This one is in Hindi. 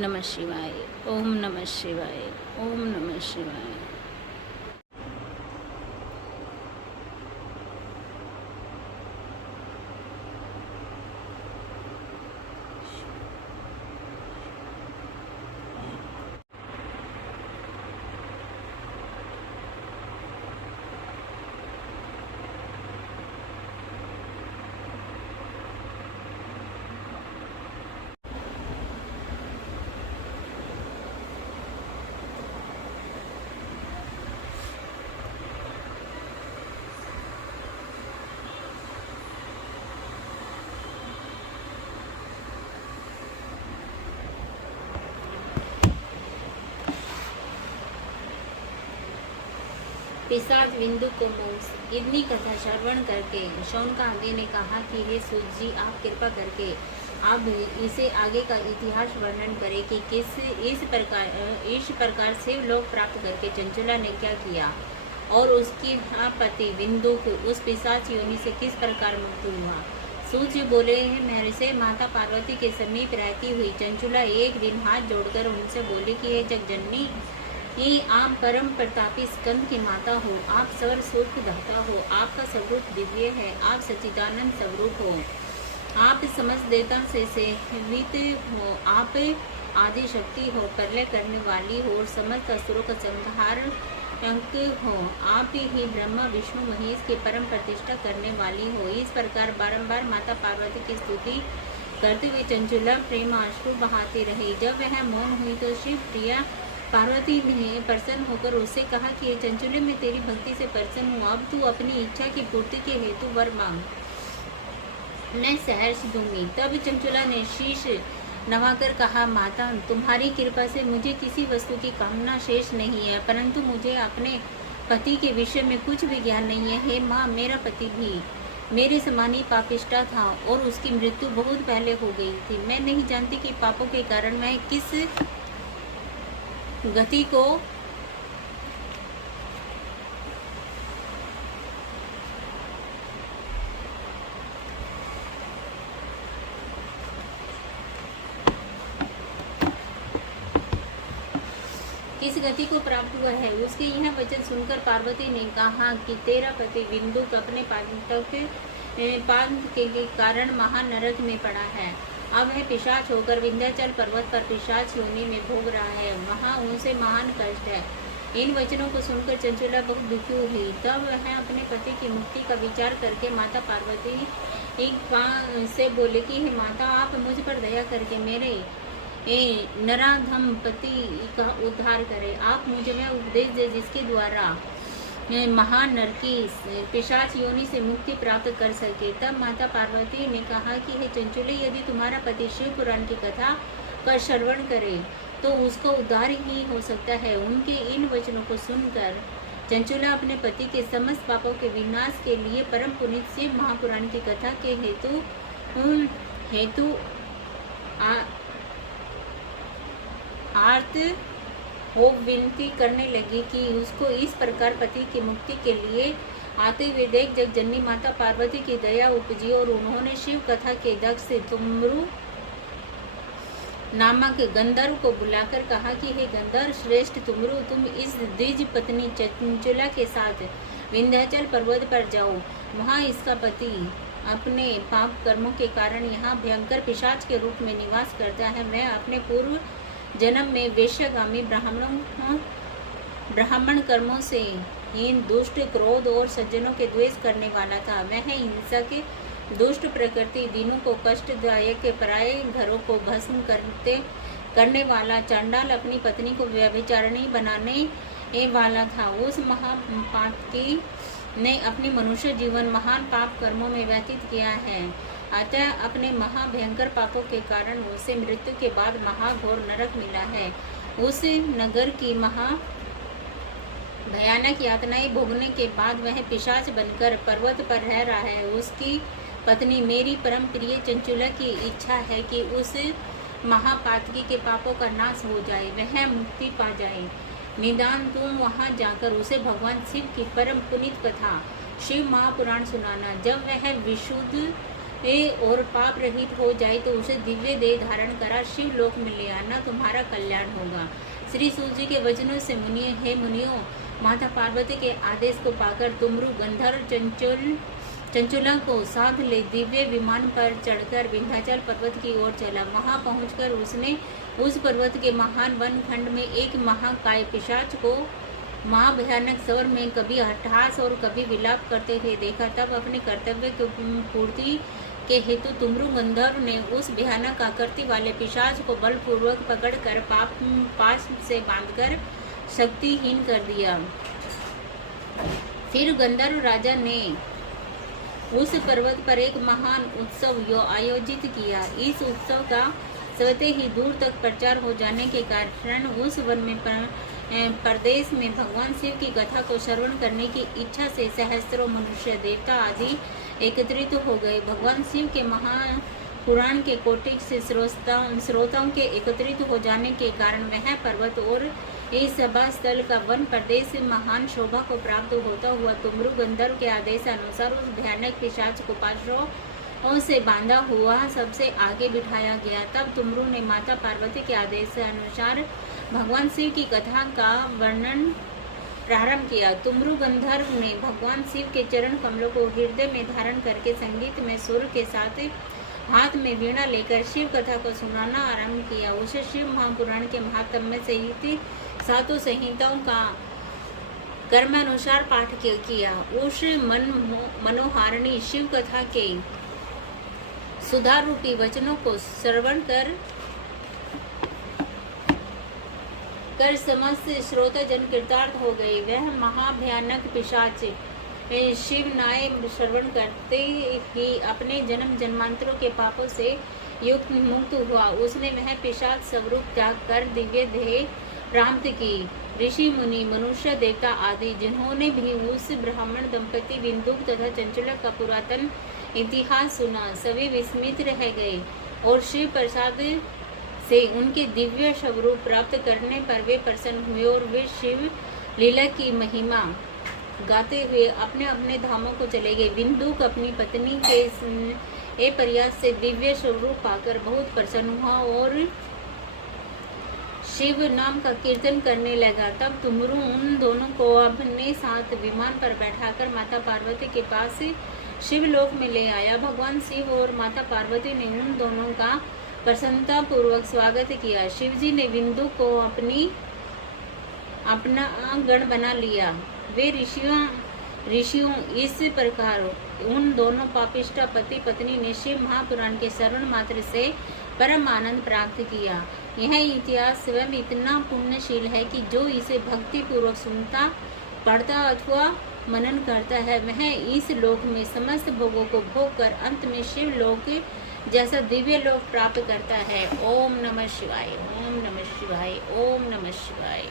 नमः शिवाय। ओम नमः शिवाय। ओम नमः शिवाय। पिशाच बिंदु को मोक्ष। इतनी कथा श्रवण करके शौनकादि ने कहा कि हे सूत जी, आप कृपा करके आप इसे आगे का इतिहास वर्णन करें कि इस प्रकार शिव लोक प्राप्त करके चंचुला ने क्या किया और उसकी पति बिंदुक उस पिशाच योनि से किस प्रकार मुक्त हुआ। सूत जी बोले, महर्षि, माता पार्वती के समीप रहती हुई चंचुला एक दिन हाथ जोड़कर उनसे बोली कि हे जगजननी, ये आप परम प्रतापी स्कंद की माता हो, आप सर्व सुख दाता हो, आपका स्वरूप दिव्य है, आप सच्चिदानंद स्वरूप हो, आप समस्त देवता से सेवित हो, आप आदि शक्ति हो, प्रलय करने वाली हो और समस्त असुरों का संहार अंक हो, आप ही ब्रह्मा विष्णु महेश की परम प्रतिष्ठा करने वाली हो। इस प्रकार बारंबार माता पार्वती की स्तुति करते हुए चंचुला प्रेम अश्रु बहाती रही। जब वह मौन हुई तो शिव प्रिया पार्वती ने प्रसन्न होकर उससे कहा कि चंचुले, मैं तेरी भक्ति से प्रसन्न हूँ, अब तू अपनी इच्छा की पूर्ति के हेतु वर मांग, मैं सहर्ष दूंगी। तब चंचुला ने शीश नवाकर कहा, माता, तुम्हारी कृपा से मुझे किसी वस्तु की कामना शेष नहीं है, परंतु मुझे अपने पति के विषय में कुछ भी ज्ञान नहीं है। हे माँ, मेरा पति भी मेरे समान ही पापिष्टा था और उसकी मृत्यु बहुत पहले हो गई थी। मैं नहीं जानती कि पापों के कारण मैं किस गति को प्राप्त हुआ है। उसके यह वचन सुनकर पार्वती ने कहा कि तेरा पति बिंदुक अपने पाप के कारण महानरक में पड़ा है। अब वह पिशाच होकर विंध्याचल पर्वत पर पिशाच योनि में भोग रहा है, वहाँ उनसे महान कष्ट है। इन वचनों को सुनकर चंचुला बहुत दुखी हुई। तब वह अपने पति की मुक्ति का विचार करके माता पार्वती से बोले कि हे माता, आप मुझ पर दया करके मेरे नराधम पति का उद्धार करें। आप मुझे वह उपदेश दे जिसके द्वारा महान नरकी पिशाच योनि से मुक्ति प्राप्त कर सके। तब माता पार्वती ने कहा कि हे चंचुले, यदि तुम्हारा पति शिव पुराण की कथा का श्रवण करे तो उसको उद्धार ही हो सकता है। उनके इन वचनों को सुनकर चंचुला अपने पति के समस्त पापों के विनाश के लिए परम पुनीत शिव महापुराण की कथा के हेतु आर्त हो विनती करने लगी कि उसको इस प्रकार पति की मुक्ति के लिए आते हुए देख जगजननी माता पार्वती की दया उपजी और उन्होंने शिव कथा के दक्ष से तुमरु नामक गंधर्व को बुलाकर कहा कि हे गंधर्व श्रेष्ठ तुमरु, तुम इस द्विज पत्नी चंचुला के साथ विंध्याचल पर्वत पर जाओ। वहाँ इसका पति अपने पाप कर्मों के कारण यहाँ भयंकर पिशाच के रूप में निवास करता है। मैं अपने पूर्व जन्म में वेश्यागामी ब्राह्मण कर्मों से हीन दुष्ट क्रोध और सज्जनों के द्वेष करने वाला था। वह हिंसा के दुष्ट प्रकृति दिनों को कष्टदायक पराये घरों को भस्म करने वाला चांडाल अपनी पत्नी को व्यभिचारिणी बनाने वाला था। उस महापातकी ने अपनी मनुष्य जीवन महान पाप कर्मों में व्यतीत किया है। अतः अपने महाभयंकर पापों के कारण उसे मृत्यु के बाद महाघोर नरक मिला है। उस नगर की भयानक यातनाएं भोगने के बाद वह पिशाच बनकर पर्वत पर रह रहा है। उसकी पत्नी मेरी परम प्रिय चंचुला की इच्छा है कि उस महापातकी के पापों का नाश हो जाए, वह मुक्ति पा जाए। निदान तुम वहां जाकर उसे भगवान शिव की परम पुनीत कथा शिव महापुराण सुनाना। जब वह विशुद्ध और पाप रहित हो जाए तो उसे दिव्य देह धारण करा शिव लोक में ले आना, तुम्हारा कल्याण होगा। श्री सूत जी के वचनों से मुनियों, माता पार्वती के आदेश को पाकर तुमरु गंधर्व चंचुला को साथ ले दिव्य विमान पर चढ़कर विंध्याचल पर्वत की ओर चला। वहां पहुंचकर उसने उस पर्वत के महान वन खंड में एक महाकाय पिशाच को महाभयानक स्वर में कभी हठास और कभी विलाप करते हुए देखा। तब अपने कर्तव्य की पूर्ति के हेतु तुमरु गंधर्व ने उस भयानक आकृति वाले पिशाच को बलपूर्वक पकड़कर पास से बांधकर शक्तिहीन कर दिया। फिर गंधर्व राजा ने उस पर्वत पर एक महान उत्सव आयोजित किया। इस उत्सव का स्वतः ही दूर तक प्रचार हो जाने के कारण उस वन में प्रदेश में भगवान शिव की कथा को श्रवण करने की इच्छा से सहस्त्रों मनुष्य, देवता आदि एकत्रित हो गए। भगवान शिव के महापुराण के कोटिक से श्रोताओं के एकत्रित हो जाने के कारण वह पर्वत और इस सभा स्थल का वन प्रदेश महान शोभा को प्राप्त होता हुआ तुमरु गंधर्व के आदेश अनुसार उस भयानक पिशाच को पाशों से बांधा हुआ सबसे आगे बिठाया गया। तब तुमरु ने माता पार्वती के आदेश अनुसार भगवान शिव की कथा का वर्णन प्रारंभ किया। तुमरु गंधर्व ने भगवान शिव के चरण कमलों को हृदय में धारण करके संगीत में सुर के साथ हाथ में वीणा लेकर शिव कथा को सुनाना आरंभ किया। उसे शिव महापुराण के महात्म्य सहित सातों संहिताओं का कर्मानुसार पाठ किया। उस मनोहारिणी शिव कथा के सुधार रूपी वचनों को श्रवण कर समस्त श्रोता जन कृतार्थ हो गए। वह महाभयानक पिशाच शिव नाय श्रवण करते ही अपने जन्म जन्मांतरों के पापों से युक्त मुक्त हुआ। उसने वह पिशाच स्वरूप त्याग कर दिव्य देह प्राप्त की। ऋषि मुनि मनुष्य देवता आदि जिन्होंने भी उस ब्राह्मण दंपति बिंदुक तथा चंचला का पुरातन इतिहास सुना, सभी विस्मित रह गए और शिव प्रसाद से उनके दिव्य स्वरूप प्राप्त करने पर वे प्रसन्न हुए और वे शिव लीला की महिमा गाते हुए अपने अपने धामों को चले गए। बिंदुक अपनी पत्नी के प्रयास से दिव्य स्वरूप पाकर बहुत प्रसन्न हुआ और शिव नाम का कीर्तन करने लगा। तब तुमरु उन दोनों को अपने साथ विमान पर बैठाकर माता पार्वती के पास शिवलोक में ले आया। भगवान शिव और माता पार्वती ने उन दोनों का प्रसन्नता पूर्वक स्वागत किया। शिवजी ने बिंदु को अपना गण बना लिया। वे ऋषियों इस प्रकार उन दोनों पापिष्टा पति पत्नी ने शिव महापुराण के श्रवण मात्र से परम आनंद प्राप्त किया। यह इतिहास स्वयं इतना पुण्यशील है कि जो इसे भक्ति पूर्वक सुनता, पढ़ता अथवा मनन करता है, वह इस लोक में समस्त भोगों को भोग कर अंत में शिव लोक जैसा दिव्य लोक प्राप्त करता है। ओम नमः शिवाय, ओम नमः शिवाय, ओम नमः शिवाय।